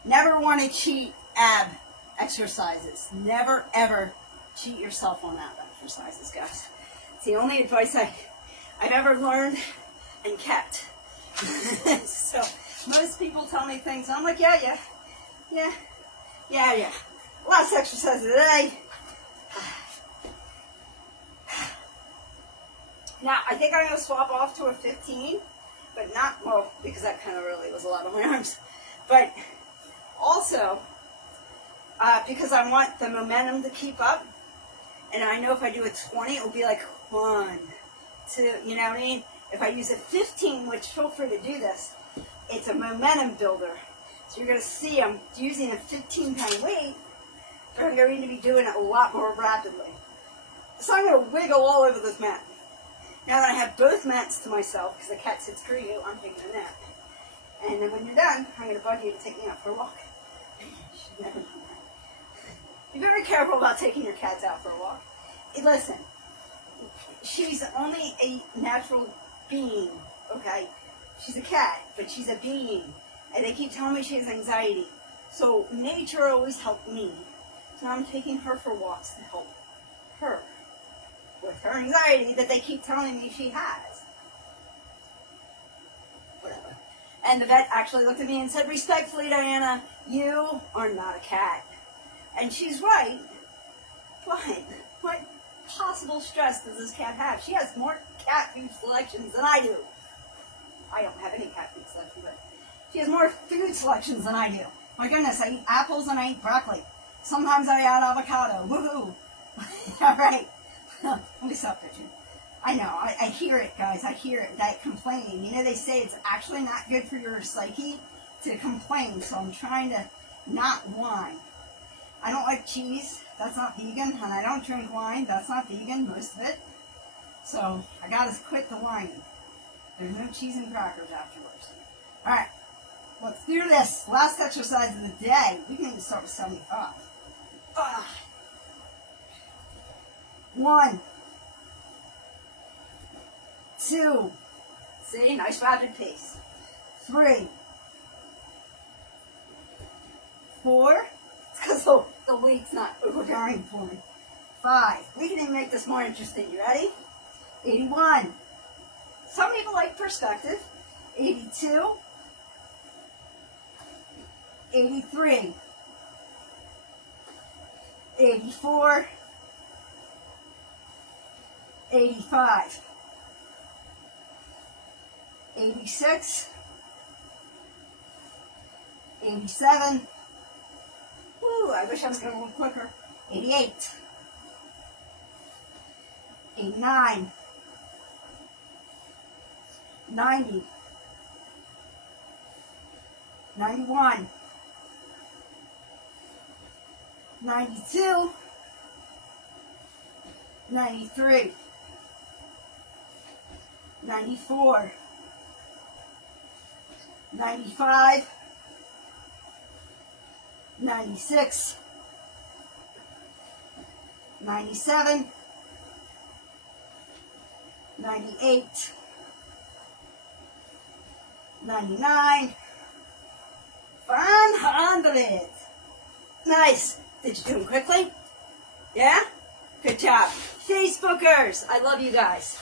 Never want to cheat ab exercises. Never, ever cheat yourself on ab exercises, guys. It's the only advice I've ever learned and kept. So most people tell me things, and I'm like, yeah. Last exercise of the day. Now, I think I'm going to swap off to a 15, but not, well, because that kind of really was a lot on my arms. But also, because I want the momentum to keep up, and I know if I do a 20, it will be like 1, 2, you know what I mean? If I use a 15, which feel free to do this, it's a momentum builder. So you're going to see I'm using a 15-pound weight, but I'm going to be doing it a lot more rapidly. So I'm going to wiggle all over this mat. Now that I have both mats to myself, because the cat sits for you, I'm taking a nap. And then when you're done, I'm going to bug you to take me out for a walk. You should never do that. Be very careful about taking your cats out for a walk. Hey, listen, she's only a natural being, okay? She's a cat, but she's a being. And they keep telling me she has anxiety. So nature always helped me. So now I'm taking her for walks to help her with her anxiety that they keep telling me she has. Whatever. And the vet actually looked at me and said, respectfully, Diana, you are not a cat. And she's right. But what possible stress does this cat have? She has more cat food selections than I do. I don't have any cat food selections, but she has more food selections than I do. My goodness, I eat apples and I eat broccoli. Sometimes I add avocado. Woohoo! All right. Let me stop bitching. I know. I hear it, guys. I hear it. That complaining. You know, they say it's actually not good for your psyche to complain, so I'm trying to not whine. I don't like cheese. That's not vegan. And I don't drink wine. That's not vegan, most of it. So I got to quit the whining. There's no cheese and crackers afterwards. All right. Let's do this. Last exercise of the day. We can even start with 75. 1, 2. See, nice rapid pace. 3, 4. It's because the weight's not overbearing for me. 5. We can even make this more interesting. You ready? 81. Some people like perspective. 82. 83. 84. 85. 86. 87. Ooh, I wish I was going a little quicker. 88. 89. 90. 91. 92. 93. 94. 95. 96. 97. 98. 99. 100. Nice. Did you do them quickly? Yeah? Good job. Facebookers, I love you guys.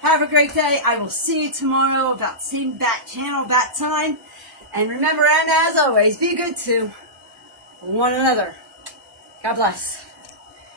Have a great day. I will see you tomorrow about same bat channel, bat time. And remember, and as always, be good to one another. God bless.